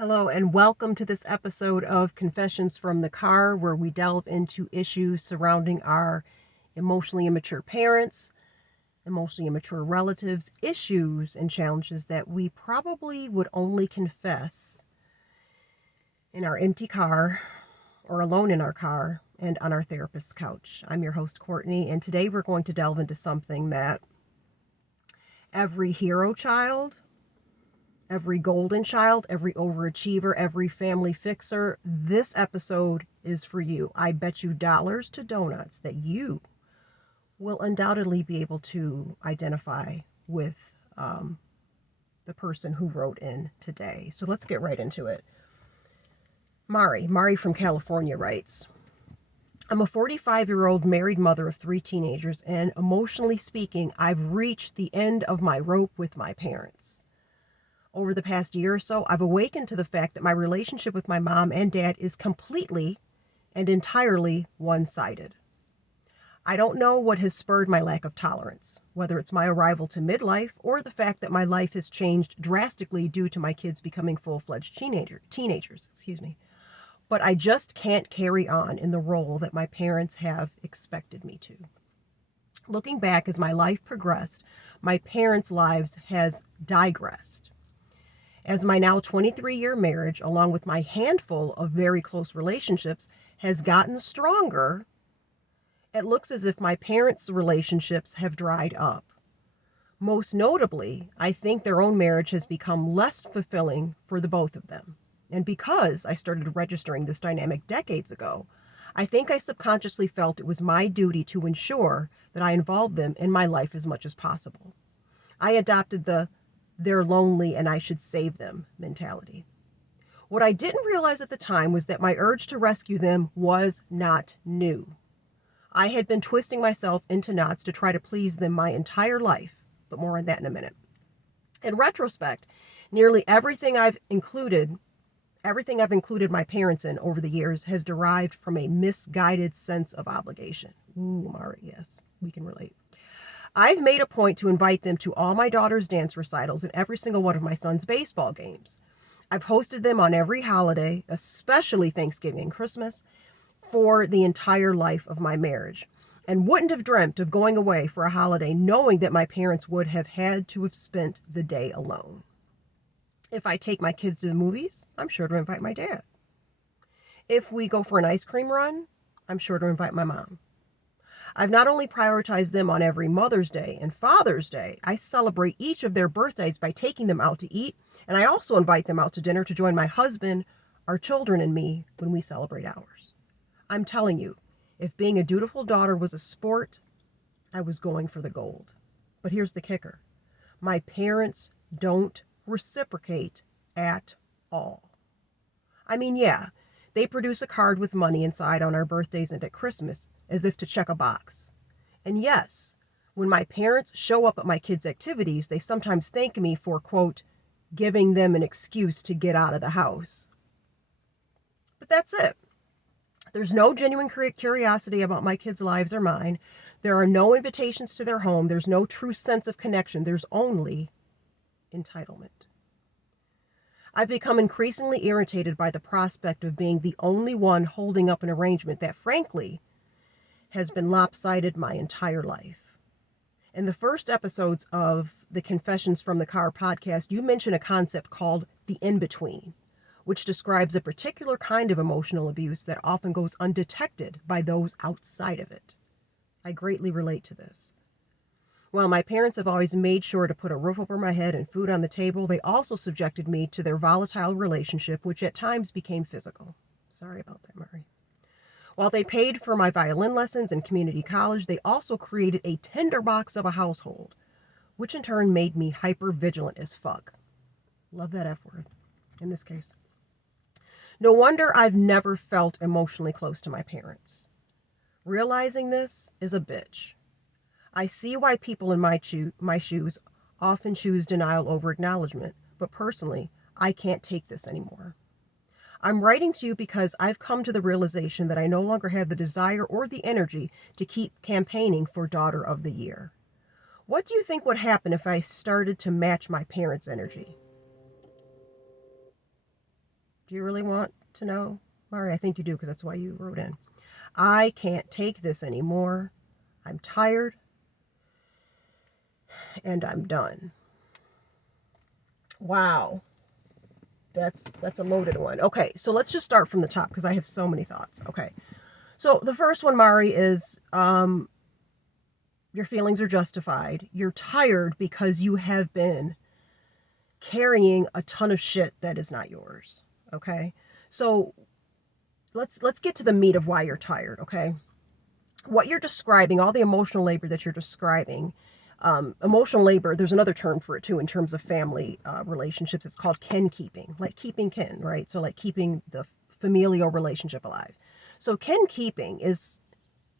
Hello, and welcome to this episode of Confessions from the Car, where we delve into issues surrounding our emotionally immature parents, emotionally immature relatives, issues and challenges that we probably would only confess in our empty car or alone in our car and on our therapist's couch. I'm your host, Courtney, and today we're going to delve into something that every hero child, every golden child, every overachiever, every family fixer, this episode is for you. I bet you dollars to donuts that you will undoubtedly be able to identify with the person who wrote in today. So let's get right into it. Mari from California writes, I'm a 45-year-old married mother of 3 teenagers, and emotionally speaking, I've reached the end of my rope with my parents. Over the past year or so, I've awakened to the fact that my relationship with my mom and dad is completely and entirely one-sided. I don't know what has spurred my lack of tolerance, whether it's my arrival to midlife or the fact that my life has changed drastically due to my kids becoming full-fledged teenagers. But I just can't carry on in the role that my parents have expected me to. Looking back as my life progressed, my parents' lives has digressed. As my now 23-year marriage, along with my handful of very close relationships, has gotten stronger, it looks as if my parents' relationships have dried up. Most notably, I think their own marriage has become less fulfilling for the both of them. And because I started registering this dynamic decades ago, I think I subconsciously felt it was my duty to ensure that I involved them in my life as much as possible. I adopted the they're lonely and I should save them mentality. What I didn't realize at the time was that my urge to rescue them was not new. I had been twisting myself into knots to try to please them my entire life, but more on that in a minute. In retrospect, nearly everything I've included my parents in over the years has derived from a misguided sense of obligation. Ooh, Mari, yes, we can relate. I've made a point to invite them to all my daughter's dance recitals and every single one of my son's baseball games. I've hosted them on every holiday, especially Thanksgiving and Christmas, for the entire life of my marriage, and wouldn't have dreamt of going away for a holiday knowing that my parents would have had to have spent the day alone. If I take my kids to the movies, I'm sure to invite my dad. If we go for an ice cream run, I'm sure to invite my mom. I've not only prioritized them on every Mother's Day and Father's Day, I celebrate each of their birthdays by taking them out to eat, and I also invite them out to dinner to join my husband, our children, and me when we celebrate ours. I'm telling you, if being a dutiful daughter was a sport, I was going for the gold. But here's the kicker. My parents don't reciprocate at all. I mean, yeah, they produce a card with money inside on our birthdays and at Christmas, as if to check a box. And yes, when my parents show up at my kids' activities, they sometimes thank me for, quote, giving them an excuse to get out of the house. But that's it. There's no genuine curiosity about my kids' lives or mine. There are no invitations to their home. There's no true sense of connection. There's only entitlement. I've become increasingly irritated by the prospect of being the only one holding up an arrangement that, frankly, has been lopsided my entire life. In the first episodes of the Confessions from the Car podcast, you mention a concept called the in-between, which describes a particular kind of emotional abuse that often goes undetected by those outside of it. I greatly relate to this. While my parents have always made sure to put a roof over my head and food on the table, they also subjected me to their volatile relationship, which at times became physical. Sorry about that, Mari. While they paid for my violin lessons and community college, they also created a tinderbox of a household, which in turn made me hyper-vigilant as fuck. Love that F word in this case. No wonder I've never felt emotionally close to my parents. Realizing this is a bitch. I see why people in my shoes often choose denial over acknowledgement, but personally, I can't take this anymore. I'm writing to you because I've come to the realization that I no longer have the desire or the energy to keep campaigning for Daughter of the Year. What do you think would happen if I started to match my parents' energy? Do you really want to know, Mari? I think you do, because that's why you wrote in. I can't take this anymore. I'm tired and I'm done. Wow. That's a loaded one. Okay, so let's just start from the top because I have so many thoughts. Okay. So the first one, Mari, is your feelings are justified. You're tired because you have been carrying a ton of shit that is not yours. Okay? So let's get to the meat of why you're tired, okay? What you're describing, all the emotional labor that you're describing, emotional labor, there's another term for it too in terms of family relationships. It's called kin keeping, like keeping kin, right? So like keeping the familial relationship alive. So kin keeping is,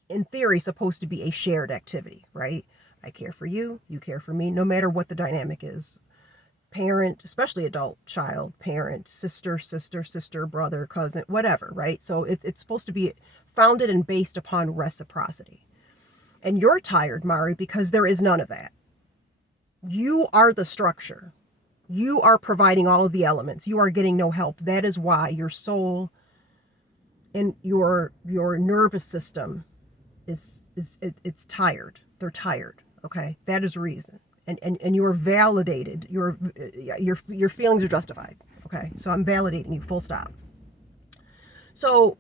in theory, supposed to be a shared activity, right? I care for you, you care for me, no matter what the dynamic is. Parent, especially adult, child, parent, sister, brother, cousin, whatever, right? So it's supposed to be founded and based upon reciprocity. And you're tired, Mari, because there is none of that. You are the structure. You are providing all of the elements. You are getting no help. That is why your soul and your nervous system it's tired. They're tired. Okay, that is a reason. And you are validated. Your feelings are justified. Okay, so I'm validating you. Full stop. So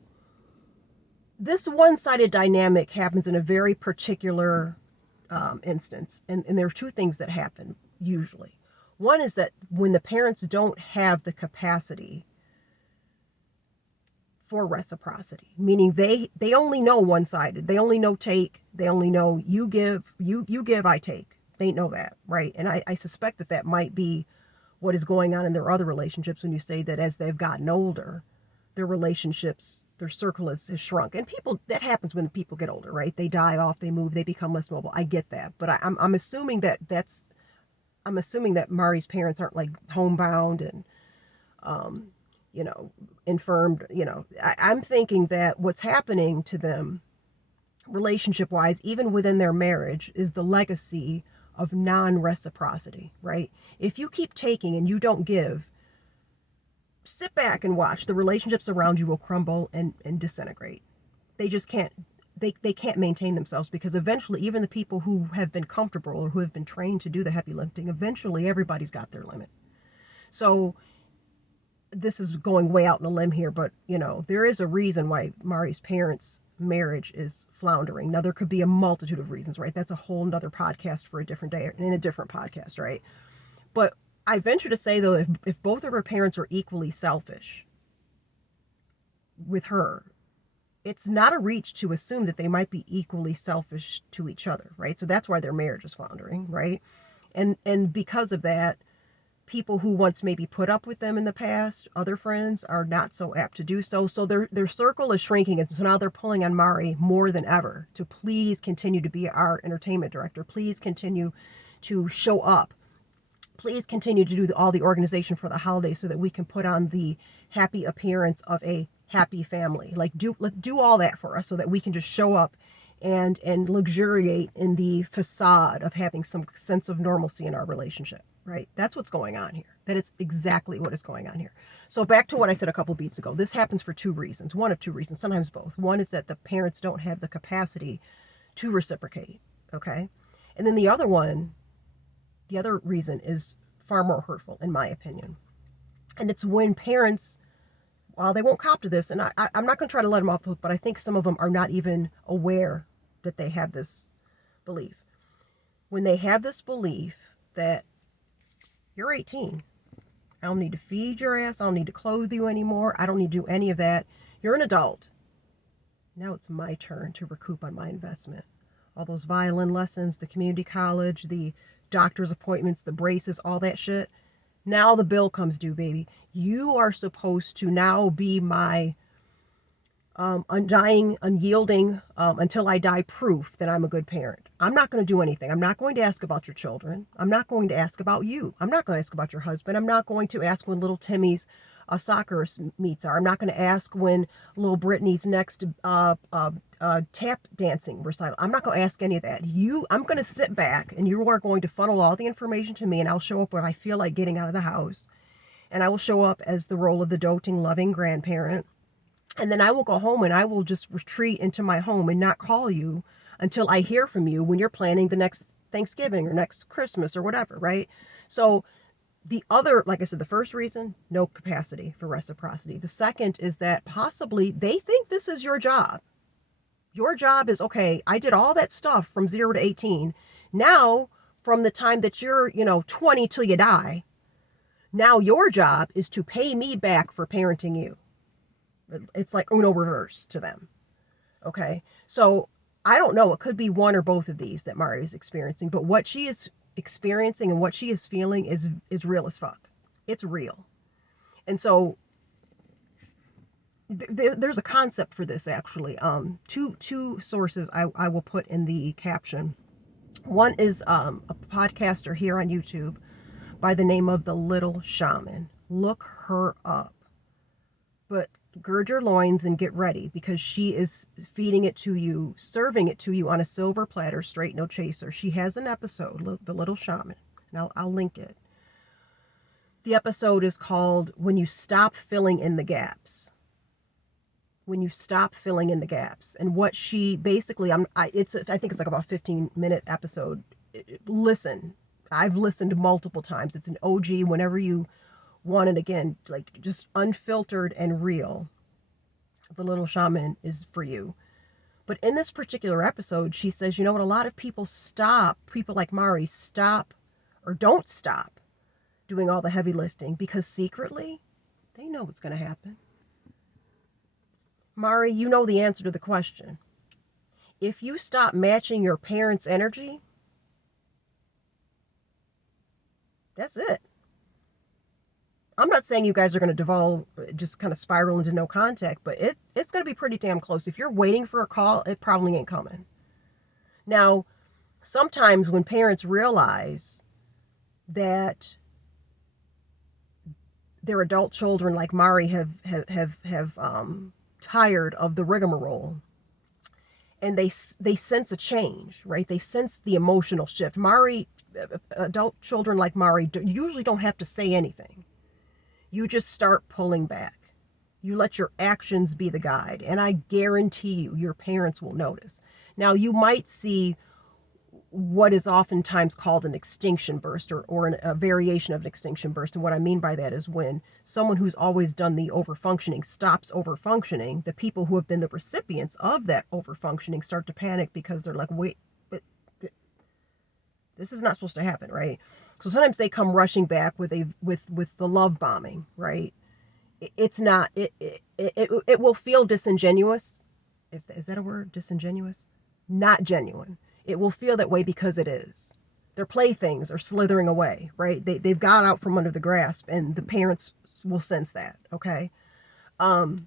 this one-sided dynamic happens in a very particular instance, and there are two things that happen usually. One is that when the parents don't have the capacity for reciprocity, meaning they only know one-sided. They only know take. They only know you give, I take. They know that, right? And I suspect that might be what is going on in their other relationships when you say that as they've gotten older, their relationships, their circle has shrunk. And that happens when people get older, right? They die off, they move, they become less mobile. I get that. But I'm assuming I'm assuming that Mari's parents aren't like homebound and, infirmed, I'm thinking that what's happening to them relationship-wise, even within their marriage, is the legacy of non-reciprocity, right? If you keep taking and you don't give, sit back and watch. The relationships around you will crumble and disintegrate. They just can't, they can't maintain themselves because eventually even the people who have been comfortable or who have been trained to do the heavy lifting, eventually everybody's got their limit. So this is going way out on a limb here, but there is a reason why Mari's parents' marriage is floundering. Now there could be a multitude of reasons, right? That's a whole nother podcast for a different day in a different podcast, right? But I venture to say though, if both of her parents are equally selfish with her, it's not a reach to assume that they might be equally selfish to each other, right? So that's why their marriage is floundering, right? And because of that, people who once maybe put up with them in the past, other friends, are not so apt to do so. So their circle is shrinking, and so now they're pulling on Mari more than ever to please continue to be our entertainment director. Please continue to show up. Please continue to do all the organization for the holidays so that we can put on the happy appearance of a happy family. Like do all that for us so that we can just show up and luxuriate in the facade of having some sense of normalcy in our relationship, right? That's what's going on here. That is exactly what is going on here. So back to what I said a couple beats ago. This happens for two reasons. One of two reasons, sometimes both. One is that the parents don't have the capacity to reciprocate, okay? And then the other reason is far more hurtful, in my opinion. And it's when parents, while they won't cop to this, and I'm not going to try to let them off the hook, but I think some of them are not even aware that they have this belief. When they have this belief that you're 18, I don't need to feed your ass, I don't need to clothe you anymore, I don't need to do any of that, you're an adult, now it's my turn to recoup on my investment. All those violin lessons, the community college, the doctor's appointments, the braces, all that shit. Now the bill comes due, baby. You are supposed to now be my undying, unyielding, until I die proof that I'm a good parent. I'm not going to do anything. I'm not going to ask about your children. I'm not going to ask about you. I'm not going to ask about your husband. I'm not going to ask when little Timmy's soccer meets are. I'm not going to ask when little Brittany's next tap dancing recital. I'm not going to ask any of that. I'm going to sit back and you are going to funnel all the information to me, and I'll show up when I feel like getting out of the house. and I will show up as the role of the doting, loving grandparent. And then I will go home and I will just retreat into my home and not call you until I hear from you when you're planning the next Thanksgiving or next Christmas or whatever, right? So the other, like I said, the first reason, no capacity for reciprocity. The second is that possibly they think this is your job. Your job is, okay, I did all that stuff from 0 to 18. Now, from the time that you're, 20 till you die, now your job is to pay me back for parenting you. It's like Uno reverse to them. Okay. So I don't know. It could be one or both of these that Mari is experiencing, but what she is experiencing and what she is feeling is real as fuck. It's real. And so there's a concept for this actually. Two sources I will put in the caption. One is a podcaster here on YouTube by the name of The Little Shaman. Look her up. But gird your loins and get ready, because she is feeding it to you, serving it to you on a silver platter, straight, no chaser. She has an episode, The Little Shaman, and I'll link it. The episode is called When You Stop Filling in the Gaps. When you stop filling in the gaps. And what she basically, I think it's like about a 15-minute episode. Listen, I've listened multiple times. It's an OG whenever you want it again, like just unfiltered and real. The Little Shaman is for you. But in this particular episode, she says, you know what, a lot of people like Mari stop or don't stop doing all the heavy lifting because secretly they know what's going to happen. Mari, you know the answer to the question. If you stop matching your parents' energy, that's it. I'm not saying you guys are going to devolve, just kind of spiral into no contact, but it's going to be pretty damn close. If you're waiting for a call, it probably ain't coming. Now, sometimes when parents realize that their adult children like Mari have tired of the rigmarole, and they sense a change, right? They sense the emotional shift. Adult children like Mari usually don't have to say anything. You just start pulling back. You let your actions be the guide. And I guarantee you, your parents will notice. Now, you might see what is oftentimes called an extinction burst or a variation of an extinction burst. And what I mean by that is when someone who's always done the overfunctioning stops overfunctioning, the people who have been the recipients of that overfunctioning start to panic because they're like, wait, but this is not supposed to happen, right? So sometimes they come rushing back with the love bombing, right? It's not, it will feel disingenuous. Is that a word? Disingenuous? Not genuine. It will feel that way because it is. Their playthings are slithering away, right? They've got out from under the grasp, and the parents will sense that, okay? But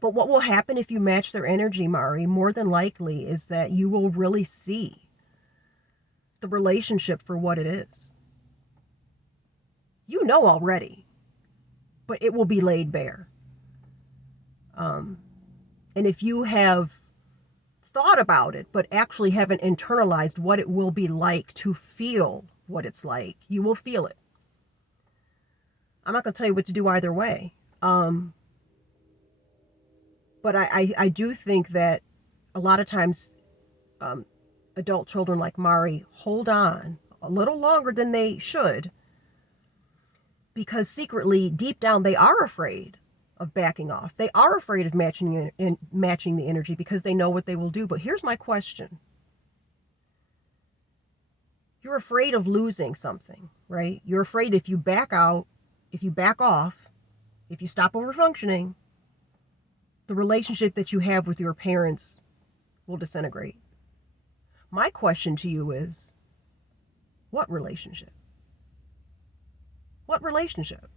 what will happen if you match their energy, Mari, more than likely is that you will really see the relationship for what it is. You know already, but it will be laid bare. And if you have thought about it, but actually haven't internalized what it will be like to feel what it's like, you will feel it. I'm not going to tell you what to do either way. But I do think that a lot of times adult children like Mari hold on a little longer than they should, because secretly, deep down, they are afraid of backing off. They are afraid of matching the energy because they know what they will do. But here's my question. You're afraid of losing something, right? You're afraid if you back out, if you back off, if you stop overfunctioning, the relationship that you have with your parents will disintegrate. My question to you is, what relationship? What relationship?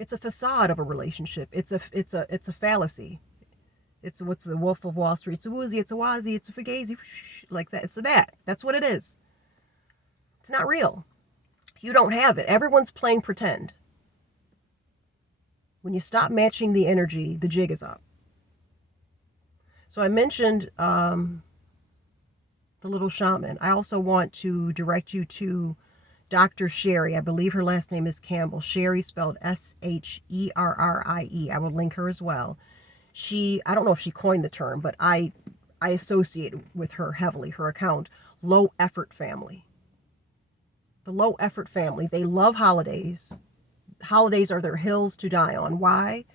It's a facade of a relationship. It's a fallacy. It's what's the Wolf of Wall Street? It's a woozy, it's a wazi, it's a fugazi, like that. It's that. That's what it is. It's not real. You don't have it. Everyone's playing pretend. When you stop matching the energy, the jig is up. So I mentioned The Little Shaman. I also want to direct you to Dr. Sherrie, I believe her last name is Campbell. Sherrie spelled Sherrie. I will link her as well. I don't know if she coined the term, but I associate with her heavily, her account, low effort family. The low effort family, they love holidays. Holidays are their hills to die on. Why?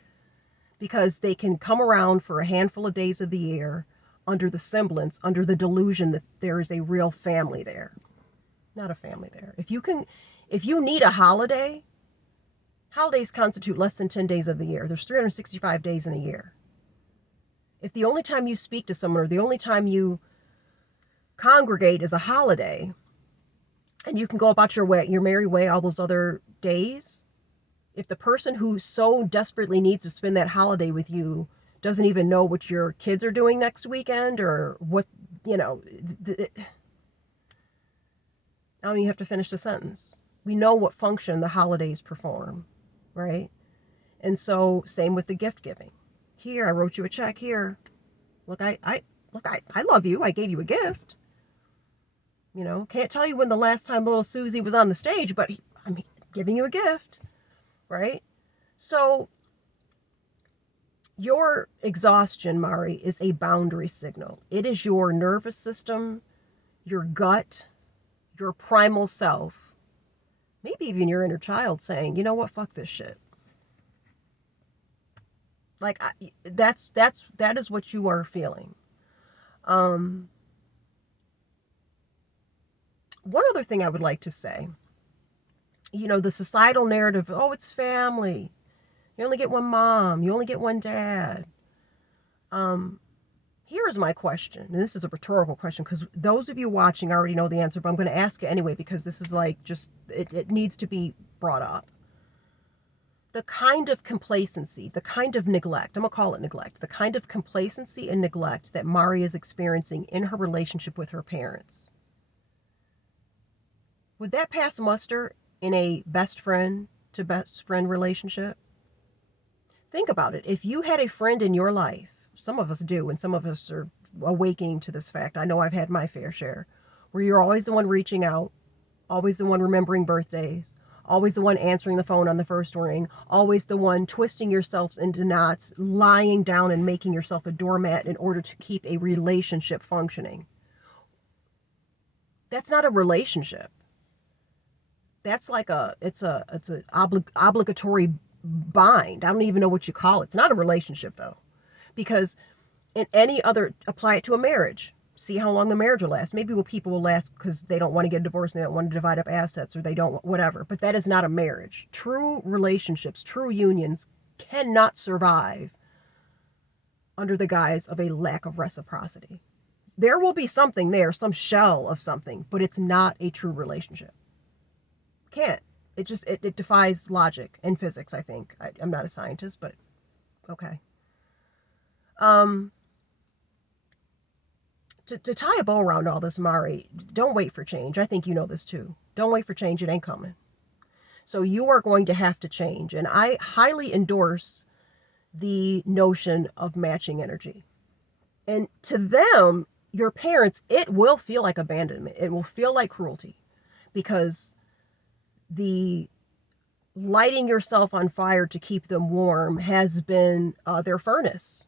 Because they can come around for a handful of days of the year under the semblance, under the delusion that there is a real family there. Not a family there. If you need a holiday, holidays constitute less than 10 days of the year. There's 365 days in a year. If the only time you speak to someone or the only time you congregate is a holiday, and you can go about your merry way all those other days, if the person who so desperately needs to spend that holiday with you doesn't even know what your kids are doing next weekend or what, I don't even have to finish the sentence. We know what function the holidays perform, right? And so same with the gift giving. Here, I wrote you a check. Here, look, I love you. I gave you a gift. Can't tell you when the last time little Susie was on the stage, but I'm giving you a gift, right? So your exhaustion, Mari, is a boundary signal. It is your nervous system, your gut, your primal self, maybe even your inner child saying, you know what, fuck this shit. Like, that is what you are feeling. One other thing I would like to say, the societal narrative, oh, it's family. You only get one mom. You only get one dad. Here is my question, and this is a rhetorical question because those of you watching already know the answer, but I'm going to ask it anyway because this is like it needs to be brought up. The kind of complacency, the kind of neglect, I'm going to call it neglect, the kind of complacency and neglect that Mari is experiencing in her relationship with her parents. Would that pass muster in a best friend to best friend relationship? Think about it. If you had a friend in your life, some of us do, and some of us are awakening to this fact. I know I've had my fair share, where you're always the one reaching out, always the one remembering birthdays, always the one answering the phone on the first ring, always the one twisting yourself into knots, lying down and making yourself a doormat in order to keep a relationship functioning. That's not a relationship. That's like it's an obligatory bind. I don't even know what you call it. It's not a relationship though. Because in any other, apply it to a marriage. See how long the marriage will last. Maybe people will last because they don't want to get divorced and they don't want to divide up assets or they don't, whatever. But that is not a marriage. True relationships, true unions cannot survive under the guise of a lack of reciprocity. There will be something there, some shell of something, but it's not a true relationship. Can't. It defies logic and physics, I think. I'm not a scientist, but okay. To tie a bow around all this, Mari, don't wait for change. I think you know this too. Don't wait for change. It ain't coming. So you are going to have to change. And I highly endorse the notion of matching energy. And to them, your parents, it will feel like abandonment. It will feel like cruelty because the lighting yourself on fire to keep them warm has been their furnace.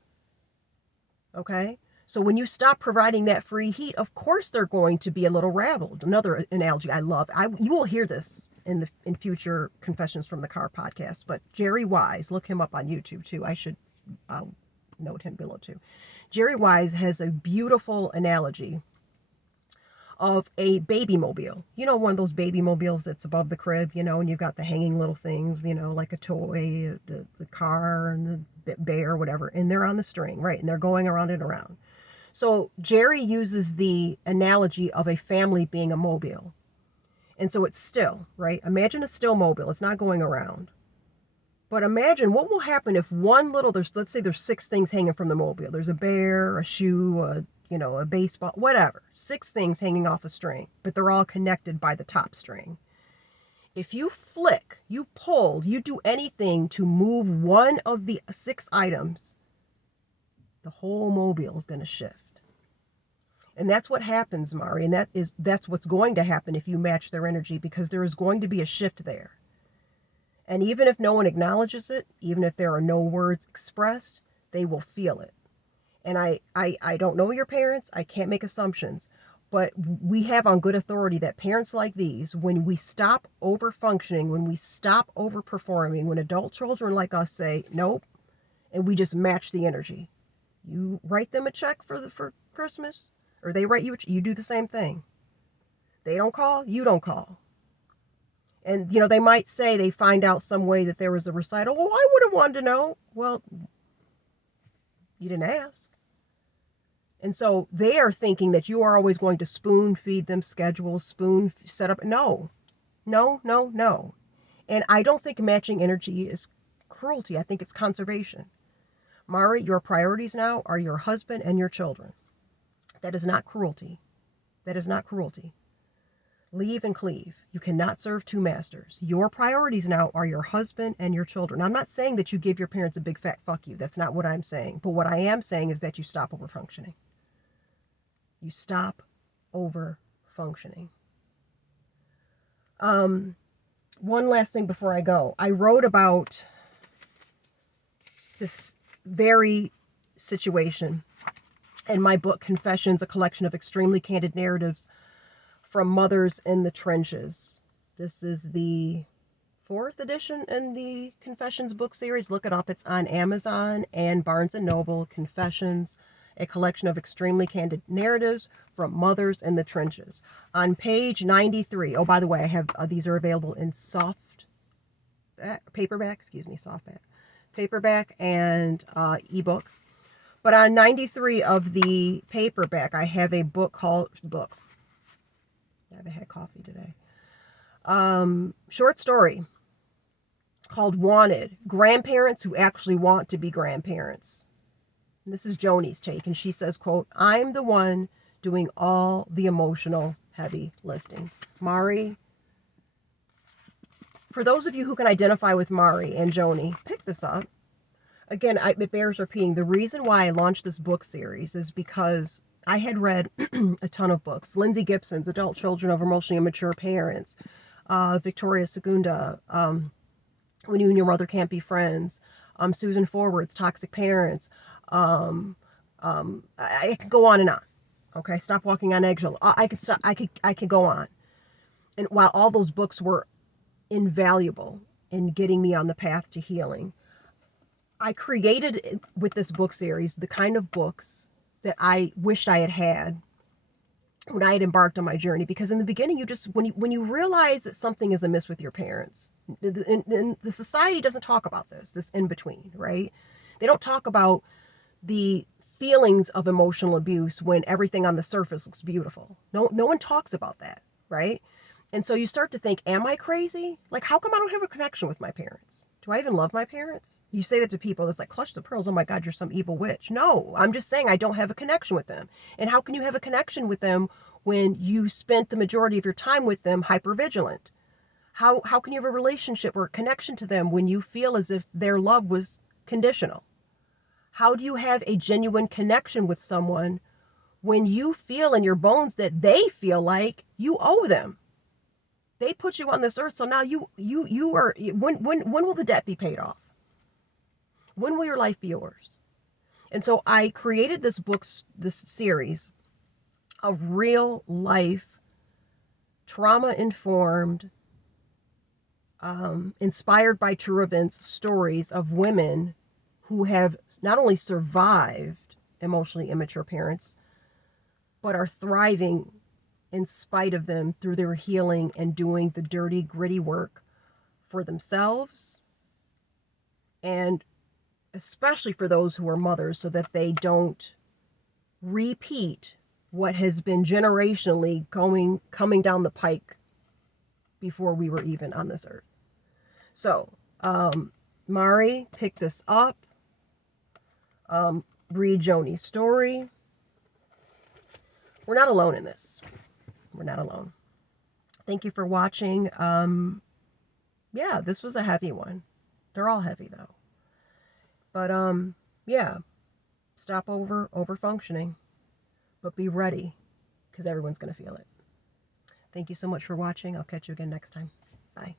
Okay? So when you stop providing that free heat, of course they're going to be a little rattled. Another analogy I love. You will hear this in future Confessions from the Car podcast, but Jerry Wise, look him up on YouTube too. I'll note him below too. Jerry Wise has a beautiful analogy of a baby mobile. One of those baby mobiles that's above the crib, and you've got the hanging little things, like a toy, the car and the bear, whatever, and they're on the string, right? And they're going around and around. So Jerry uses the analogy of a family being a mobile. And so it's still, right? Imagine a still mobile. It's not going around. But imagine what will happen if let's say there's 6 things hanging from the mobile. There's a bear, a shoe, a baseball, whatever. 6 things hanging off a string, but they're all connected by the top string. If you flick, you pull, you do anything to move one of the 6 items, the whole mobile is going to shift. And that's what happens, Mari, and that's what's going to happen if you match their energy, because there is going to be a shift there. And even if no one acknowledges it, even if there are no words expressed, they will feel it. And I don't know your parents. I can't make assumptions. But we have on good authority that parents like these, when we stop over-functioning, when we stop over-performing, when adult children like us say, nope, and we just match the energy. You write them a check for Christmas, or they write you do the same thing. They don't call, you don't call. And, they might say they find out some way that there was a recital. Well, I would have wanted to know. Well, you didn't ask. And so they are thinking that you are always going to spoon feed them schedules, set up. No. And I don't think matching energy is cruelty. I think it's conservation. Mari, your priorities now are your husband and your children. That is not cruelty. That is not cruelty. Leave and cleave. You cannot serve two masters. Your priorities now are your husband and your children. I'm not saying that you give your parents a big fat fuck you. That's not what I'm saying. But what I am saying is that you stop over-functioning. You stop over-functioning. One last thing before I go. I wrote about this very situation in my book, Confessions, a collection of extremely candid narratives from mothers in the trenches. This is the 4th edition in the Confessions book series. Look it up. It's on Amazon and Barnes & Noble. Confessions, a collection of extremely candid narratives from mothers in the trenches. On page 93, oh, by the way, I have these are available in paperback and ebook. But on 93 of the paperback, I have a book called, I haven't had coffee today. Short story called Wanted, Grandparents Who Actually Want to Be Grandparents. And this is Joni's take, and she says, quote, I'm the one doing all the emotional heavy lifting. Mari, for those of you who can identify with Mari and Joni, pick this up. Again, it bears repeating. The reason why I launched this book series is because I had read a ton of books. Lindsay Gibson's Adult Children of Emotionally Immature Parents, Victoria Segunda, When You and Your Mother Can't Be Friends, Susan Forward's Toxic Parents. I could go on and on. Okay, Stop Walking on Eggshells. I could go on. And while all those books were invaluable in getting me on the path to healing, I created with this book series the kind of books that I wished I had had when I had embarked on my journey. Because in the beginning, when you realize that something is amiss with your parents, and the society doesn't talk about this in between, right? They don't talk about the feelings of emotional abuse when everything on the surface looks beautiful. No one talks about that, right? And so you start to think, am I crazy? Like, how come I don't have a connection with my parents? Do I even love my parents? You say that to people, it's like, clutch the pearls. Oh my God, you're some evil witch. No, I'm just saying I don't have a connection with them. And how can you have a connection with them when you spent the majority of your time with them hypervigilant? How can you have a relationship or a connection to them when you feel as if their love was conditional? How do you have a genuine connection with someone when you feel in your bones that they feel like you owe them? They put you on this earth, so now you are. When will the debt be paid off? When will your life be yours? And so I created this series of real life, trauma-informed, inspired by true events stories of women who have not only survived emotionally immature parents, but are thriving in spite of them through their healing and doing the dirty, gritty work for themselves, and especially for those who are mothers, so that they don't repeat what has been generationally coming down the pike before we were even on this earth. So, Mari, pick this up. Read Joni's story. We're not alone in this. We're not alone. Thank you for watching. Yeah, this was a heavy one. They're all heavy though. But yeah, stop over functioning, but be ready because everyone's going to feel it. Thank you so much for watching. I'll catch you again next time. Bye.